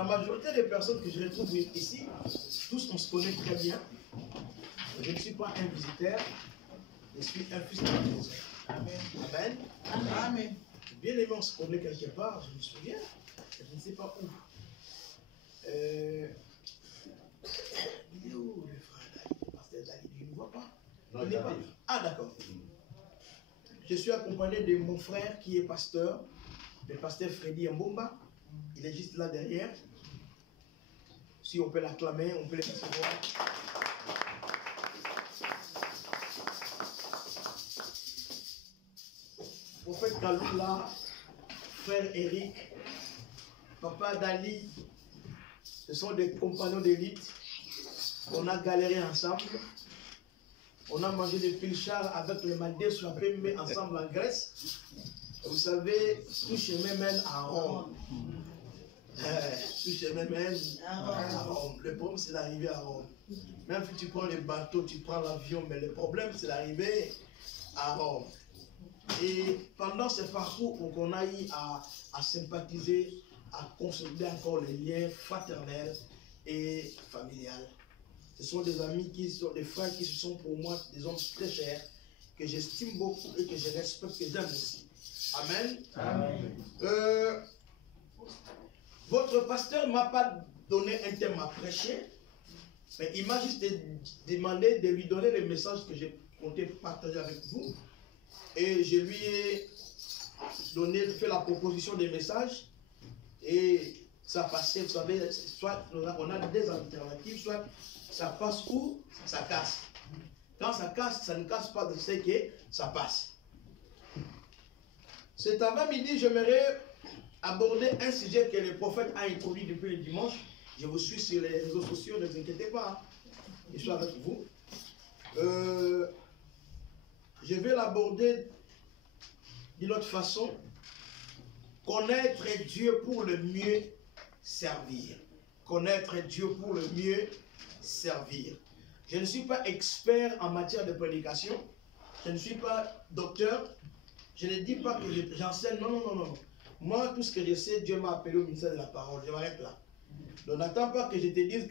la majorité des personnes que je retrouve ici, tous on se connaît très bien. Je ne suis pas un visiteur, je suis un fils de la maison. Amen. Amen. Amen. Bien aimé, on se connaît quelque part, je me souviens. Je ne sais pas où. Il est où le frère Dali, le pasteur Dali? Il ne voit pas. Non, il n'est pas. Ah d'accord. Je suis accompagné de mon frère qui est pasteur, le pasteur Freddy Mbomba. Il est juste là derrière. Si on peut l'acclamer, on peut le recevoir. Prophète Kaloula, frère Eric, papa Dali, ce sont des compagnons d'élite. On a galéré ensemble. On a mangé des pilchards avec les Maldés sur la PMB ensemble en Grèce. Vous savez, tout chemin mène à Rome. Tout chemin mène à Rome. Le problème, c'est d'arriver à Rome. Même si tu prends le bateau, tu prends l'avion, mais le problème, c'est d'arriver à Rome. Et pendant ce parcours, on a eu à sympathiser, à consolider encore les liens fraternels et familiales. Ce sont des amis qui sont des frères qui sont pour moi des hommes très chers, que j'estime beaucoup et que je respecte, que j'aime aussi. Amen. Amen. Votre pasteur ne m'a pas donné un thème à prêcher, mais il m'a juste demandé de lui donner le message que j'ai compté partager avec vous. Et je lui ai fait la proposition des messages et ça passait, vous savez, soit on a des alternatives, soit ça passe ou ça casse. Quand ça casse, ça ne casse pas, c'est que ça passe. Cet avant-midi, j'aimerais aborder un sujet que le prophète a introduit depuis le dimanche. Je vous suis sur les réseaux sociaux, ne vous inquiétez pas, je suis avec vous. Je vais l'aborder d'une autre façon. Connaître Dieu pour le mieux servir. Connaître Dieu pour le mieux servir. Je ne suis pas expert en matière de prédication. Je ne suis pas docteur. Je ne dis pas que j'enseigne. Non, non, non, non. Moi, tout ce que je sais, Dieu m'a appelé au ministère de la parole. Je m'arrête là. Donc, n'attends pas que je te dise,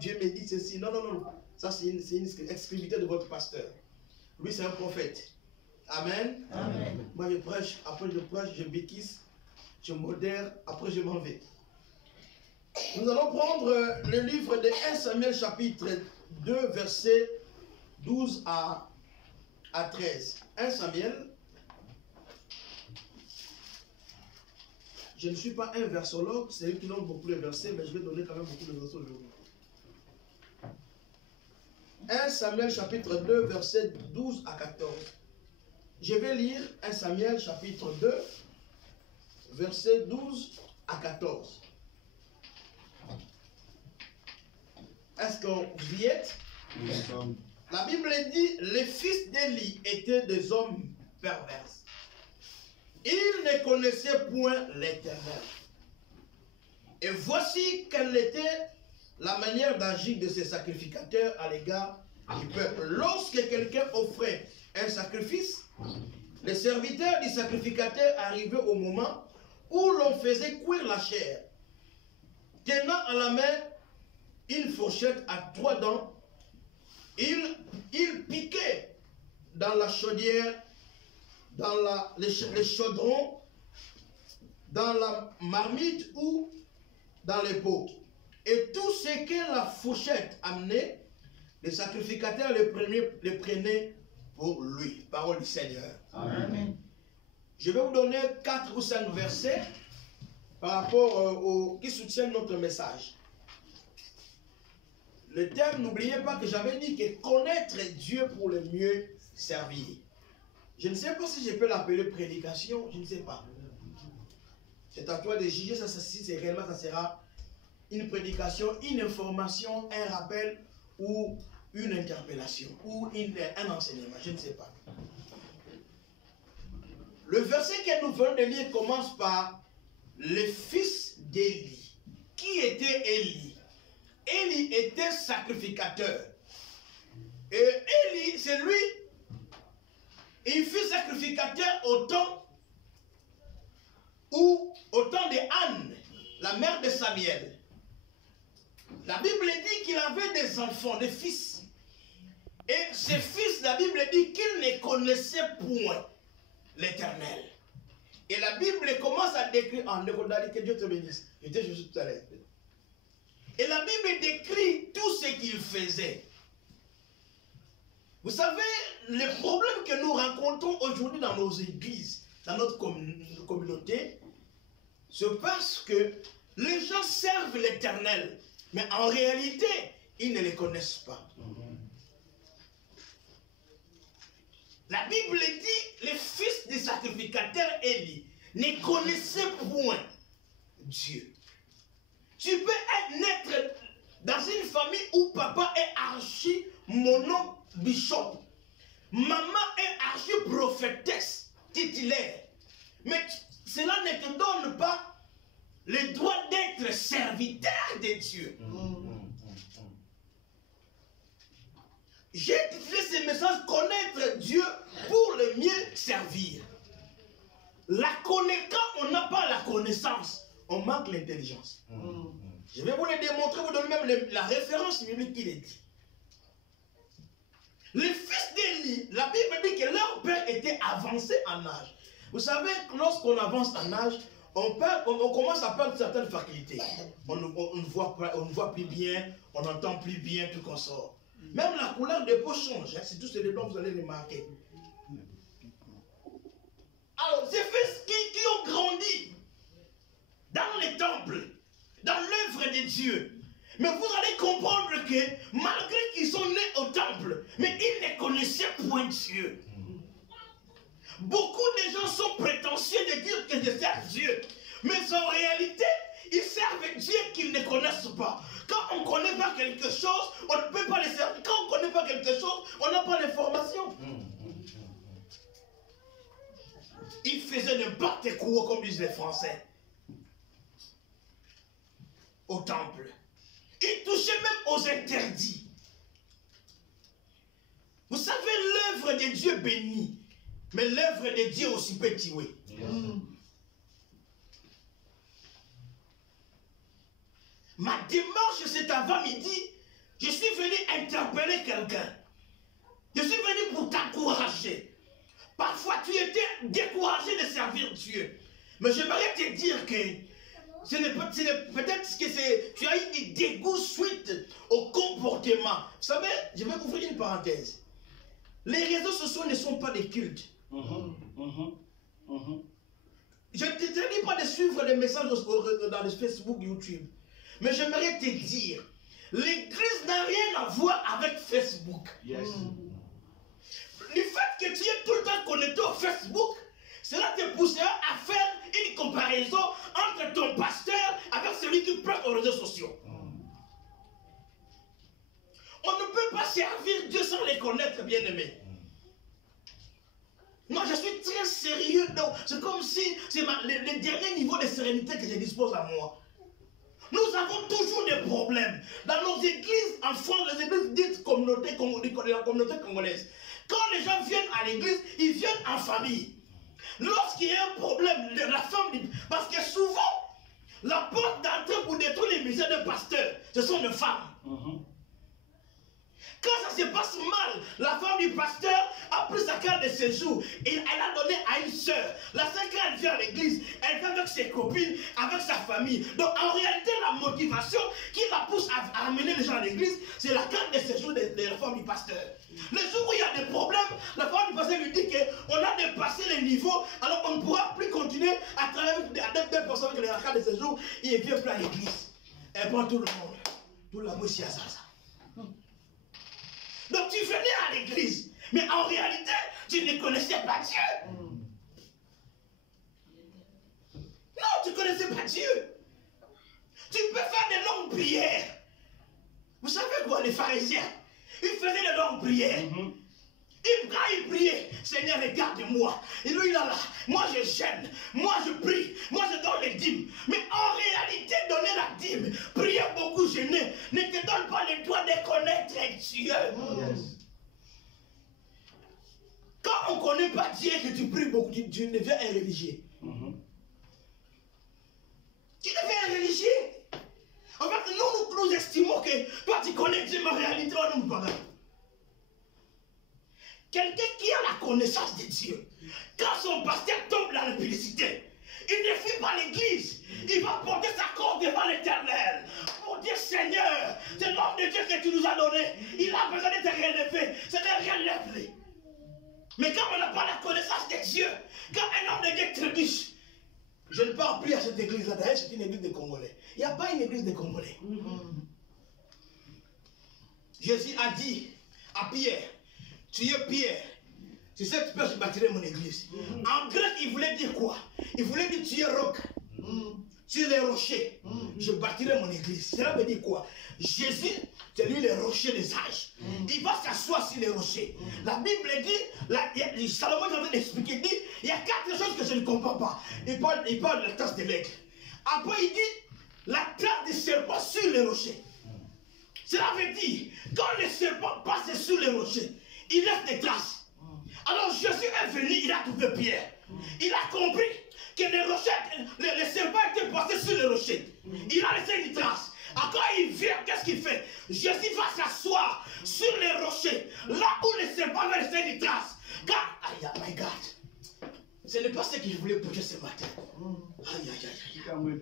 Dieu me dit ceci. Non, non, non. Ça, c'est une exclusivité de votre pasteur. Lui, c'est un prophète. Amen. Amen. Moi, je prêche. Après, je prêche, je béquisse, je modère. Après, je m'en vais. Nous allons prendre le livre de 1 Samuel, chapitre 2, versets 12 à 13. 1 Samuel. Je ne suis pas un versologue, c'est eux qui donnent beaucoup de versets, mais je vais donner quand même beaucoup de versets aujourd'hui. 1 Samuel chapitre 2, versets 12 à 14. Je vais lire 1 Samuel chapitre 2, versets 12 à 14. Est-ce que vous y êtes? La Bible dit, les fils d'Élie étaient des hommes pervers. Ils ne connaissaient point l'Éternel. Et voici quelle était la manière d'agir de ces sacrificateurs à l'égard du peuple. Lorsque quelqu'un offrait un sacrifice, les serviteurs du sacrificateur arrivaient au moment où l'on faisait cuire la chair, tenant à la main une fourchette à 3 dents. Ils piquaient dans la chaudière, dans les chaudrons, dans la marmite ou dans les pots. Et tout ce que la fourchette amenait, les sacrificateurs le prenaient pour lui. Parole du Seigneur. Amen. Je vais vous donner 4 ou 5 versets par rapport qui soutiennent notre message. Le thème, n'oubliez pas que j'avais dit que connaître Dieu pour le mieux servir. Je ne sais pas si je peux l'appeler prédication, je ne sais pas. C'est à toi de juger si c'est réellement ça sera une prédication, une information, un rappel ou une interpellation ou un enseignement, je ne sais pas. Le verset que nous venons de lire commence par le fils d'Élie. Qui était Élie? Élie était sacrificateur. Et Élie, c'est lui, il fut sacrificateur au temps de Anne, la mère de Samuel, la Bible dit qu'il avait des enfants, des fils. Et ces fils, la Bible dit qu'ils ne connaissaient point l'Éternel. Et la Bible commence à décrire, que Dieu te bénisse. J'étais juste tout à l'heure. Et la Bible décrit tout ce qu'il faisait. Vous savez, les problèmes que nous rencontrons aujourd'hui dans nos églises, dans notre communauté, c'est parce que les gens servent l'Éternel, mais en réalité, ils ne les connaissent pas. La Bible dit, les fils des sacrificateurs Élie ne connaissaient point Dieu. Tu peux naître dans une famille où papa est archi mono-bishop, maman est archi-prophétesse titulaire, mais cela ne te donne pas le droit d'être serviteur de Dieu. J'ai titulé ce message « Connaître Dieu pour le mieux servir ». Quand on n'a pas la connaissance, on manque l'intelligence. Je vais vous le démontrer, vous donner même la référence biblique qu'il est dit. Les fils d'Élie, la Bible dit que leur père était avancé en âge. Vous savez, lorsqu'on avance en âge, on commence à perdre certaines facultés. On ne voit plus bien, on n'entend plus bien, tout qu'on sort. Même la couleur des peaux change, c'est tout ce dont vous allez remarquer. Alors, ces fils qui ont grandi dans les temples, dans l'œuvre de Dieu, mais vous allez comprendre que malgré qu'ils sont nés au temple, mais ils ne connaissaient point Dieu. Beaucoup de gens sont prétentieux de dire que je sers Dieu, mais en réalité, ils servent Dieu qu'ils ne connaissent pas. Quand on ne connaît pas quelque chose, on ne peut pas le servir. Quand on ne connaît pas quelque chose, on n'a pas l'information. Ils faisaient n'importe quoi, comme disent les Français, au temple. Ils touchaient même aux interdits. Vous savez, l'œuvre de Dieu bénit, mais l'œuvre de Dieu aussi peut tuer. Ma démarche cet avant-midi, je suis venu interpeller quelqu'un. Je suis venu pour t'encourager. Parfois, tu étais découragé de servir Dieu. Mais j'aimerais te dire que peut-être que tu as eu des dégoûts suite au comportement. Vous savez, je vais ouvrir une parenthèse. Les réseaux sociaux ne sont pas des cultes. Je ne te dis pas de suivre les messages dans le Facebook, YouTube. Mais j'aimerais te dire, l'église n'a rien à voir avec Facebook. Yes. Le fait que tu es tout le temps connecté au Facebook, cela te poussera à faire une comparaison entre ton pasteur avec celui qui prêche aux réseaux sociaux. On ne peut pas servir Dieu sans les connaître, bien-aimés. Non, je suis très sérieux. C'est comme si c'est le dernier niveau de sérénité que je dispose à moi. Nous avons toujours des problèmes. Dans nos églises, en France, les églises dites communauté, la communauté congolaise. Quand les gens viennent à l'église, ils viennent en famille. Lorsqu'il y a un problème, la femme dit, parce que souvent, la porte d'entrée pour détruire les misères d'un pasteur, ce sont les femmes. Quand ça se passe mal, la femme du pasteur a pris sa carte de séjour et elle a donné à une soeur. La soeur, quand elle vient à l'église, elle vient avec ses copines, avec sa famille. Donc en réalité, la motivation qui la pousse à amener les gens à l'église, c'est la carte de séjour de la femme du pasteur. Le jour où il y a des problèmes, la femme du pasteur lui dit qu'on a dépassé les niveaux, alors on ne pourra plus continuer à travailler avec des personnes avec la carte de séjour, et elle vient plus à l'église. Elle prend tout le monde. Tout la moitié à ça. Donc tu venais à l'église, mais en réalité, tu ne connaissais pas Dieu. Non, tu ne connaissais pas Dieu. Tu peux faire des longues prières. Vous savez quoi, les pharisiens, ils faisaient des longues prières. Quand ils priaient, Seigneur, regarde-moi. Et lui, il est là. Moi, je gêne. Moi, je prie. Moi, je donne les dîmes. Mais en réalité, donner la dîme, prier beaucoup, gêner, ne te donne pas le droit de connaître Dieu. Yes. Quand on ne connaît pas Dieu, que tu pries beaucoup, tu deviens un religieux. Tu deviens un religieux. ma réalité, on nous parle. Quelqu'un qui a la connaissance de Dieu, quand son pasteur tombe dans la publicité, il ne fuit pas l'église. Il va porter sa corde devant l'Éternel pour dire Seigneur, c'est l'homme de Dieu que tu nous as donné. Il a besoin d'être relevé. Ce n'est rien l'appeler. Mais quand on n'a pas la connaissance de Dieu, quand un homme de Dieu trébuche, je ne parle plus à cette église-là. D'ailleurs, c'est une église de Congolais. Il n'y a pas une église de Congolais. Jésus a dit à Pierre, tu es Pierre. C'est cette pierre que je bâtirai mon église. En grec, il voulait dire quoi? Il voulait dire tu es roc. Sur les rochers, je bâtirai mon église. Cela veut dire quoi? Jésus, c'est lui le rocher des âges. Il va s'asseoir sur les rochers. La Bible dit, Salomon est en train d'expliquer, il dit, il y a 4 choses que je ne comprends pas. Il parle de la tasse de l'aigle. Après, il dit, la trace des serpents sur les rochers. Cela veut dire, quand les serpents passent sur les rochers, ils laissent des traces. Alors Jésus est venu, il a trouvé Pierre. Il a compris que les rochers, les serpents étaient passés sur les rochers. Il a laissé une trace. Quand il vient, qu'est-ce qu'il fait? Jésus va s'asseoir sur les rochers, là où les serpents avaient laissé une trace. Car, aïe, my God, ce n'est pas ce que je voulais prêcher ce matin. Aïe, aïe, aïe, aïe.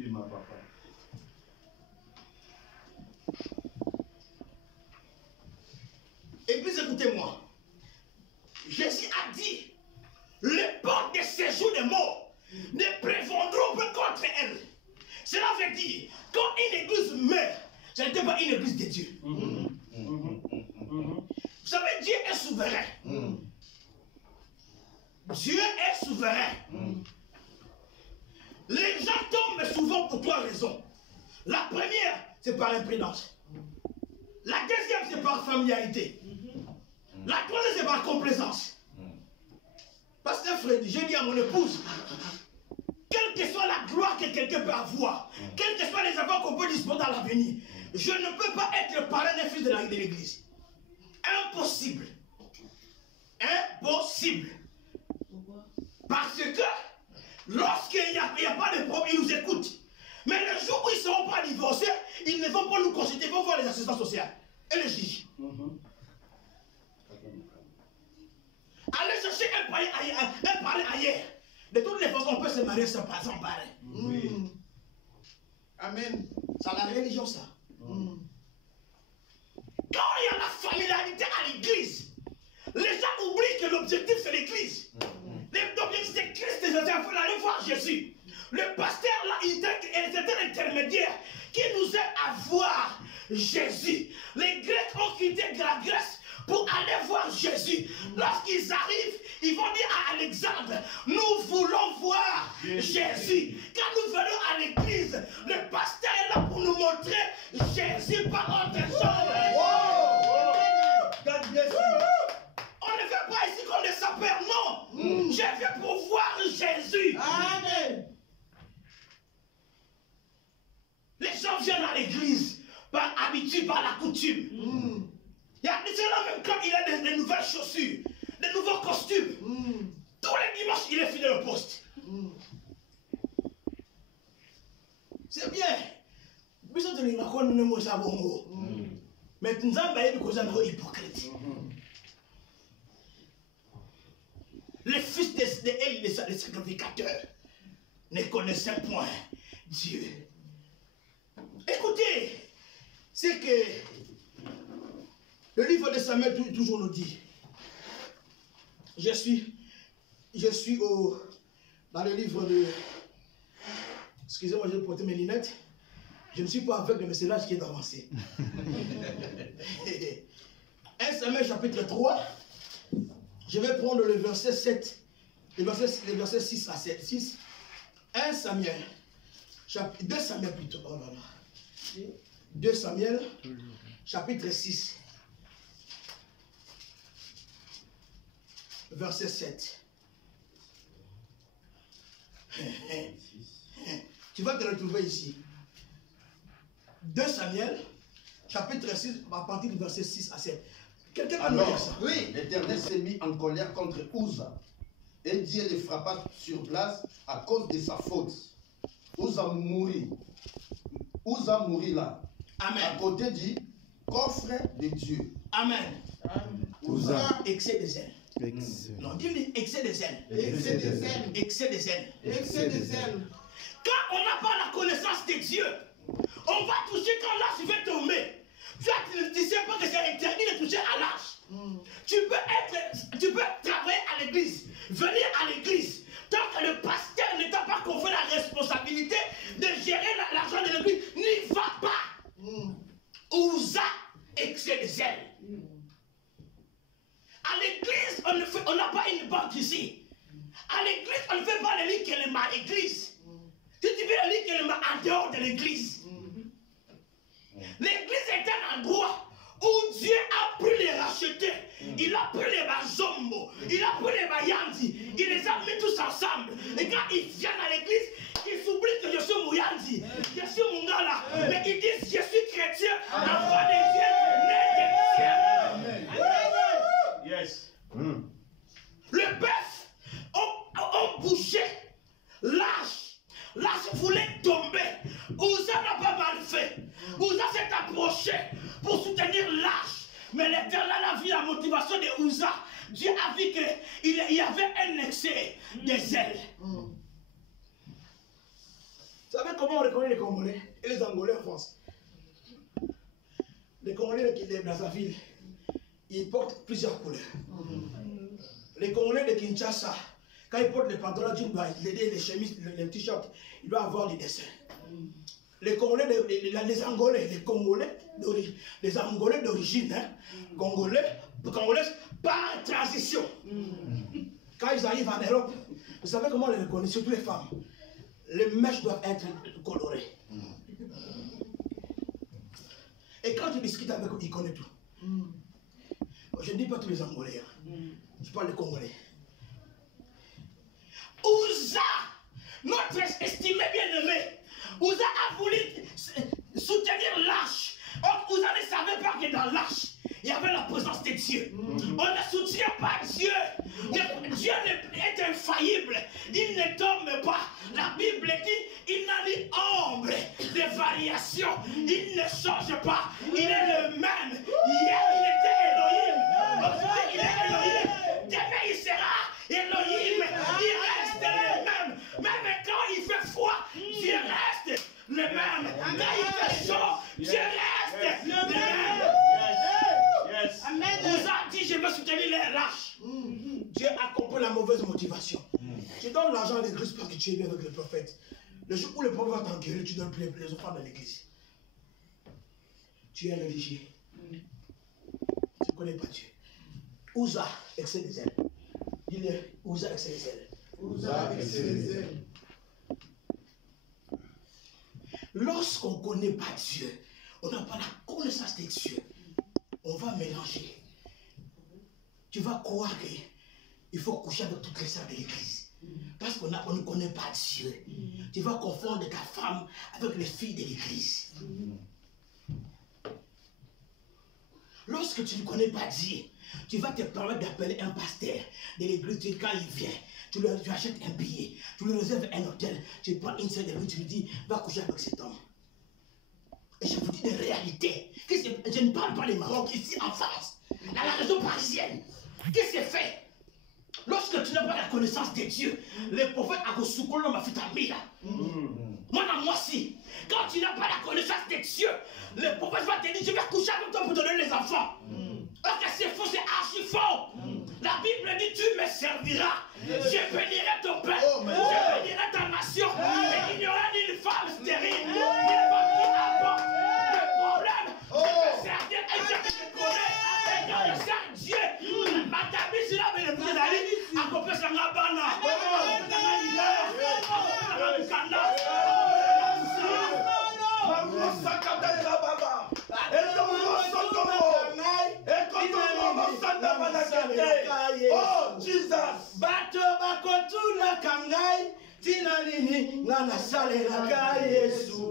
Église, écoutez-moi. Jésus a dit, les portes de séjour des morts ne prévendront pas contre elle. Cela veut dire, quand une église meurt, ce n'était pas une église de Dieu. Vous savez, Dieu est souverain. Dieu est souverain. Les gens tombent souvent pour 3 raisons. La première, c'est par imprudence. La deuxième, c'est par familiarité. La troisième, c'est par complaisance. Pasteur Fred, j'ai dit à mon épouse, quelle que soit la gloire que quelqu'un peut avoir, quels que soient les avoirs qu'on peut disposer dans l'avenir, je ne peux pas être parrain d'un fils de l'église. Impossible. Impossible. Parce que lorsqu'il n'y a pas de problème, ils nous écoutent. Mais le jour où ils ne seront pas divorcés, ils ne vont pas nous consulter, ils vont voir les assistants sociaux et les juges. Allez chercher un parrain ailleurs. De toutes les façons, on peut se marier sans parrain. Oui. Amen. C'est la religion, ça. Quand il y a la familiarité à l'église, les gens oublient que l'objectif c'est l'église. L'objectif c'est Christ, les gens veulent aller voir Jésus. Le pasteur là, il était un intermédiaire qui nous aide à voir Jésus. Les Grecs ont quitté la Grèce pour aller voir Jésus. Lorsqu'ils arrivent, ils vont dire à Alexandre, nous voulons voir Jésus. Quand nous venons à l'église, le pasteur est là pour nous montrer Jésus par autre chose. God bless you. On ne fait pas ici qu'on est sa père, non. Je viens pour voir Jésus. Amen. Les gens viennent à l'église par habitude, par la coutume. Il y a des gens même quand il a des nouvelles chaussures, des nouveaux costumes. Tous les dimanches, il est fidèle au poste. C'est bien. Mais ça, tu ne connais pas bongo. Mais tu n'as pas hypocrite. Les fils des sacrificateurs ne connaissaient point Dieu. Écoutez, c'est que le livre de Samuel toujours nous dit, je suis dans le livre de, excusez-moi, je vais porter mes lunettes, je ne suis pas aveugle, mais c'est l'âge qui est avancé. 1 Samuel chapitre 3, je vais prendre le verset 7, le verset 6 à 7, 6, 1 Samuel, 2 Samuel plutôt, oh là là, 2 Samuel, chapitre 6. Verset 7. Tu vas te retrouver ici. 2 Samuel, chapitre 6, à partir du verset 6 à 7. Quelqu'un peut nous dire ça? Oui, l'Éternel s'est mis en colère contre Uza. Et Dieu le frappa sur place à cause de sa faute. Uza mourit. Uza mourit là. Amen. À côté du coffre de Dieu. Amen. Usa. Excès de zèle. Non, dis-lui excès de zèle. Excès de zèle. Excès de zèle. Excès de zèle. Quand on n'a pas la connaissance de Dieu, on va toucher quand l'âge va tomber. Tu sais pas que c'est interdit de toucher à l'âge. Tu peux travailler à l'église, venir à l'église. Tant que le pasteur ne t'a pas confié la responsabilité de gérer l'argent de l'église, n'y va pas. Usa excès de zèle. À l'église, on n'a pas une banque ici. À l'église, on ne fait pas le lit qu'elle à l'église. Si tu veux le lit qu'elle en dehors de l'église. L'église est un endroit où Dieu a pu les racheter. Il a pris les bazombo, il a pris les bayandi, il les a mis tous ensemble. Et quand ils viennent à l'église, ils s'oublient que je suis Mouyandi, je suis Mungala. Mais ils disent je suis chrétien, enfant de Dieu, né de Dieu. Yes. Le bœuf ont bouché l'âge. L'âge voulait tomber. Uza n'a pas mal fait. Uza s'est approché pour soutenir l'âge. Mais l'Éternel a vu la motivation de Uza. Dieu a vu qu'il y avait un excès de zèle. Vous savez comment on reconnaît les Congolais et les Angolais en France? Les Congolais de Brazzaville, ils portent plusieurs couleurs. Les Congolais de Kinshasa, quand ils portent les pantalons, les chemises, les t-shirts, ils doivent avoir les dessins. Les Congolais, les Angolais, les Angolais d'origine, hein, Congolais par transition. Quand ils arrivent en Europe, vous savez comment on les reconnaît, surtout les femmes. Les mèches doivent être colorées. Et quand tu discutes avec eux, ils connaissent tout. Je ne dis pas tous les Angolais, hein. Je parle des Congolais. Uza, notre estimé bien-aimé, Uza a voulu soutenir l'arche. Uza ne savait pas que dans l'arche, il y avait la présence de Dieu. On ne soutient pas Dieu. Dieu est infaillible. Il ne tombe pas. La Bible dit, il n'a ni ombre de variation. Il ne change pas. Il est le même. Hier, il était Elohim. Aujourd'hui, il est Elohim. Demain, il sera Elohim. Il reste le même. Même quand il fait froid, Dieu reste le même. Quand il fait chaud, Dieu reste le même. Vous a dit, je vais soutenir les lâches. Dieu a compris la mauvaise motivation. Tu donnes l'argent à l'église parce que tu es bien avec le prophète. Le jour où le prophète va t'engueuler, tu donnes plus les enfants dans l'église. Tu es un religieux. Tu ne connais pas Dieu. Uza, excès de zèle. Dis-le, Uza, excès de zèle. Usa, excès de zèle. Lorsqu'on ne connaît pas Dieu, on n'a pas la connaissance de Dieu, on va mélanger. Tu vas croire qu'il faut coucher avec toutes les sœurs de l'église. Parce qu'on ne connaît pas Dieu. Tu vas confondre ta femme avec les filles de l'église. Lorsque tu ne connais pas Dieu, tu vas te permettre d'appeler un pasteur de l'église. Quand il vient, tu achètes un billet, tu lui réserves un hôtel, tu prends une sœur de lui, tu lui dis, va coucher avec cet homme. Et je vous dis des réalités. Je ne parle pas des Maroc, ici en France, dans la région parisienne. Qu'est-ce que c'est fait? Lorsque tu n'as pas la connaissance de Dieu, le prophète a soukoulé ma fitamila. Moi aussi. Quand tu n'as pas la connaissance de Dieu, le prophète va te dire, je vais coucher avec toi pour te donner les enfants. Or que c'est faux, c'est archi faux. La Bible dit, tu me serviras. Je bénirai ton père. Je bénirai ta nation. Et il n'y aura ni une femme stérile, ni une femme qui apporte. Le problème, c'est que c'est un Dieu que je connais. Et quand je sers Dieu, ma tabi, c'est là, mais le plus d'aller, à couper sa ngabana. Oh, Jesus! Bato bakotuna kangai tina nini ngana salela ka Yesu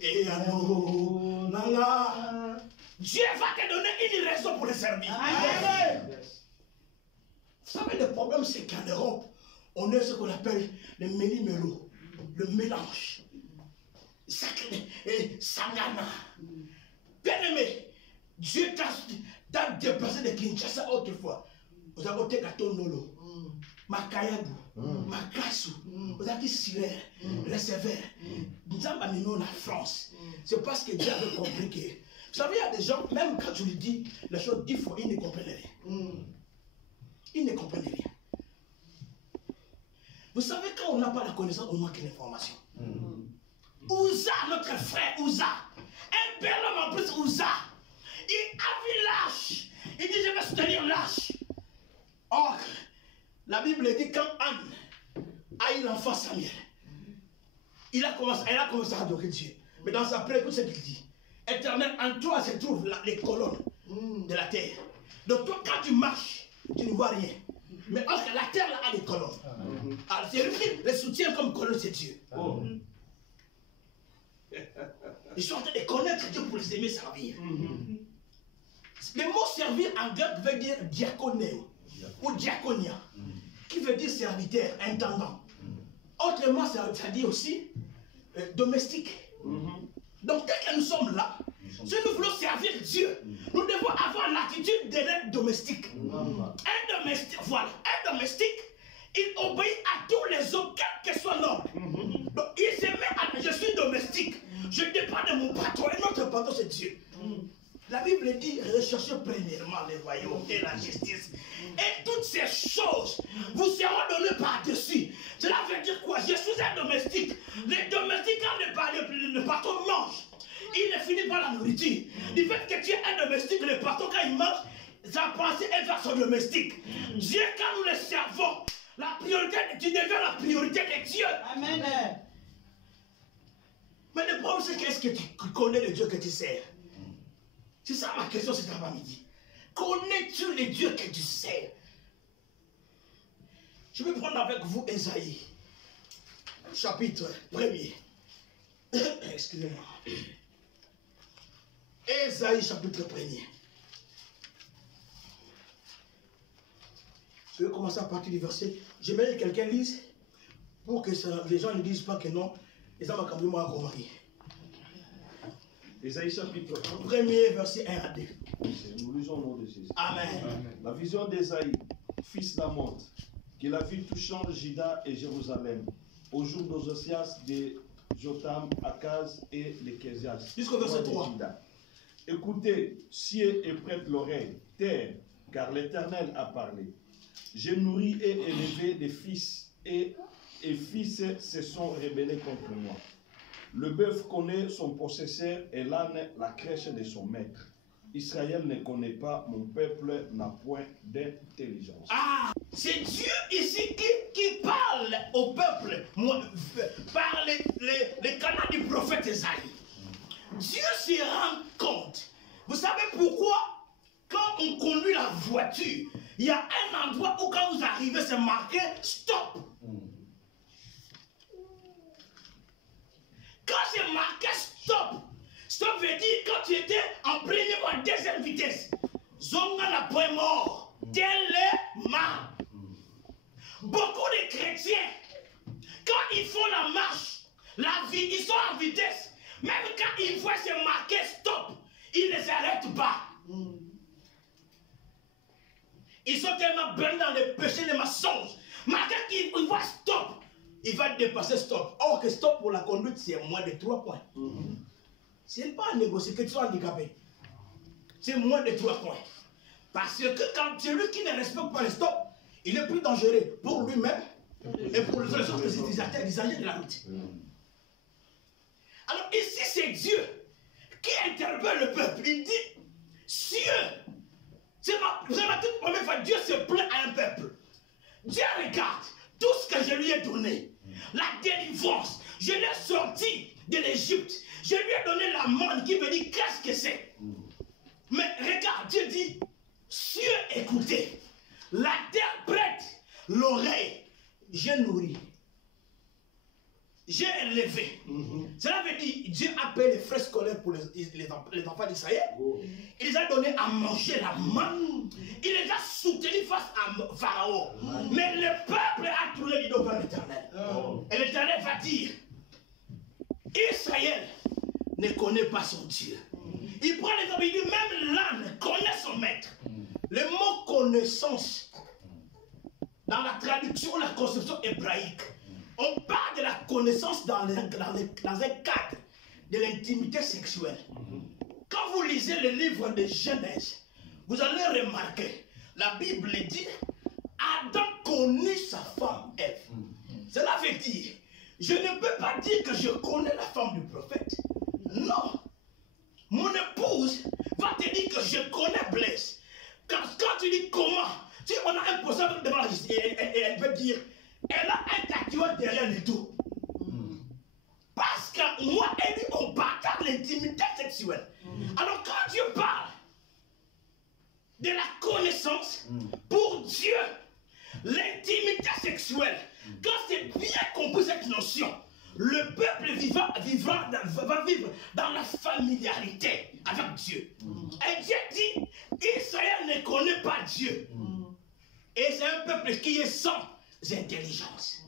et amour nanga. Dieu va te donner une raison pour le servir. Vous savez, le problème c'est qu'en Europe, on a ce qu'on appelle le méli-mélo, le mélange. Sacré et sangana. Bien aimé, Dieu t'a déplacé de Kinshasa autrefois. Vous avez voté Katonolo, Makayabu, Makasu, vous avez dit Siré, Receveur. Nous avons amené la France. C'est parce que Dieu avait compris que. Vous savez, il y a des gens, même quand je lui dis les choses 10 fois, ils ne comprennent rien. Ils ne comprennent rien. Vous savez, quand on n'a pas la connaissance, on manque l'information. Ouza, notre frère, Ouza, un bel homme en plus, Ouza, il a vu l'âge. Il dit, je vais soutenir l'âge. Or, la Bible dit, quand Anne a eu l'enfant Samuel, elle a commencé à adorer Dieu. Mais dans sa prière, écoute ce qu'il dit. Éternel, en toi se trouvent les colonnes de la terre. Donc toi, quand tu marches, tu ne vois rien. Mais or, la terre là, a des colonnes. Alors c'est lui qui les soutient comme colonne, c'est Dieu. Ils sont en train de connaître Dieu pour les aimer servir. Le mot servir en grec veut dire diaconéo ou diaconia, qui veut dire serviteur, intendant. Autrement, ça dit aussi domestique. Donc, dès que nous sommes là, si nous voulons servir Dieu, nous devons avoir l'attitude d'être domestique. Un domestique, voilà, un domestique, il obéit à tous les autres, quel que soit l'ordre. Donc, il se met à, je suis domestique, je dépends de mon patron, et notre patron c'est Dieu. La Bible dit, recherchez premièrement les royaumes et la justice. Et toutes ces choses vous seront données par-dessus. Cela veut dire quoi? Je suis un domestique. Les domestiques, quand le patron mange, il ne finit pas la nourriture. Du fait que tu es un domestique, le patron, quand il mange, sa pensée est vers son domestique. Dieu, quand nous le servons, la priorité, tu deviens la priorité de Dieu. Amen. Mais le problème, c'est qu'est-ce que tu connais le Dieu que tu sers? C'est ça ma question cet après-midi. Connais-tu les dieux que tu sers? Je vais prendre avec vous Ésaïe, chapitre 1er. Excusez-moi. Ésaïe, chapitre 1er. Je vais commencer à partir du verset. J'aimerais que quelqu'un lise pour que les gens ne disent pas que non. Les gens m'ont moi à mari. Ésaïe chapitre 1. Premier verset 1 à 2. Nous lisons au nom de Jésus. Amen. La vision d'Ésaïe, fils d'Amont, qu'il a vu touchant Juda et Jérusalem, au jour d'Ososias, de Jotam, Akaz et de Kézias. Jusqu'au verset 3. Écoutez, cieux et prête l'oreille, terre, car l'Éternel a parlé. J'ai nourri et élevé des fils, et fils se sont rebellés contre moi. Le bœuf connaît son possesseur et l'âne la crèche de son maître. Israël ne connaît pas, mon peuple n'a point d'intelligence. Ah, c'est Dieu ici qui parle au peuple par les canaux du prophète Ésaïe. Dieu s'y rend compte. Vous savez pourquoi? Quand on conduit la voiture, il y a un endroit où quand vous arrivez, c'est marqué stop. Quand c'est marqué stop, stop veut dire quand tu étais en première ou en deuxième vitesse. Zonga n'a point mort. Tel est mort. Beaucoup de chrétiens, quand ils font la marche, la vie, ils sont en vitesse. Même quand ils voient c'est marqué stop, ils ne s'arrêtent pas. Ils sont tellement baignés dans les péchés, les mensonges. Malgré qu'ils voient stop, il va dépasser stop. Or que stop pour la conduite, c'est moins de 3 points. Ce n'est pas à négocier que tu sois handicapé. C'est moins de 3 points. Parce que quand celui qui ne respecte pas le stop, il est plus dangereux pour lui-même et pour les autres utilisateurs de la route. Alors ici, c'est Dieu qui interpelle le peuple. Il dit, cieux, c'est la toute première fois Dieu se plaint à un peuple. Dieu regarde tout ce que je lui ai donné. La délivrance, je l'ai sorti de l'Égypte. Je lui ai donné la manne qui me dit qu'est-ce que c'est. Mais regarde, Dieu dit, cieux écoutez, la terre prête l'oreille, j'ai nourri, j'ai élevé. Cela veut dire, Dieu appelle les frais scolaires pour les enfants d'Israël. Il les a donné à manger la manne. Il les a soutenus face à Pharaon. Mais le peuple a tourné du dos vers l'Éternel. Et l'Éternel va dire, Israël ne connaît pas son Dieu. Il prend l'exemple, il dit même l'âne connaît son maître. Le mot connaissance, dans la traduction, la conception hébraïque, on parle de la connaissance dans un cadre de l'intimité sexuelle. Quand vous lisez le livre de Genèse, vous allez remarquer, la Bible dit, Adam connut sa femme Ève. Cela veut dire, je ne peux pas dire que je connais la femme du prophète. Non. Mon épouse va te dire que je connais Blaise. Quand tu dis comment, si on a un pourcentage devant la justice, elle veut dire, elle a un tatouage derrière le dos. Parce que moi, elle dit, on partage l'intimité sexuelle. Alors quand Dieu parle de la connaissance, pour Dieu, l'intimité sexuelle, quand c'est bien compris cette notion, le peuple va vivre dans la familiarité avec Dieu. Et Dieu dit, Israël ne connaît pas Dieu. Et c'est un peuple qui est sans intelligence.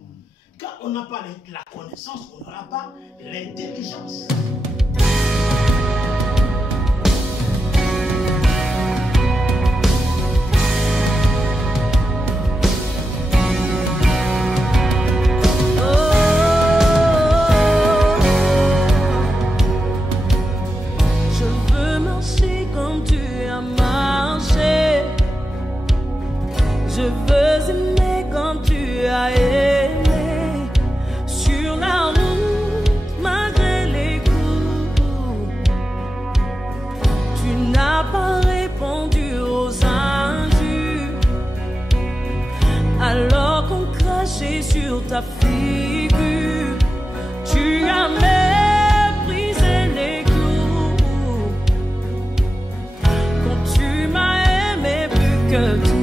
Quand on n'a pas la connaissance, on n'aura pas l'intelligence. Je veux aimer comme tu as aimé, sur la route malgré les coups. Tu n'as pas répondu aux injures, alors qu'on crachait sur ta figure. Tu as méprisé les clous, quand tu m'as aimé plus que tout.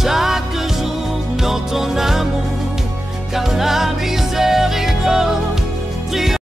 Chaque jour dans ton amour.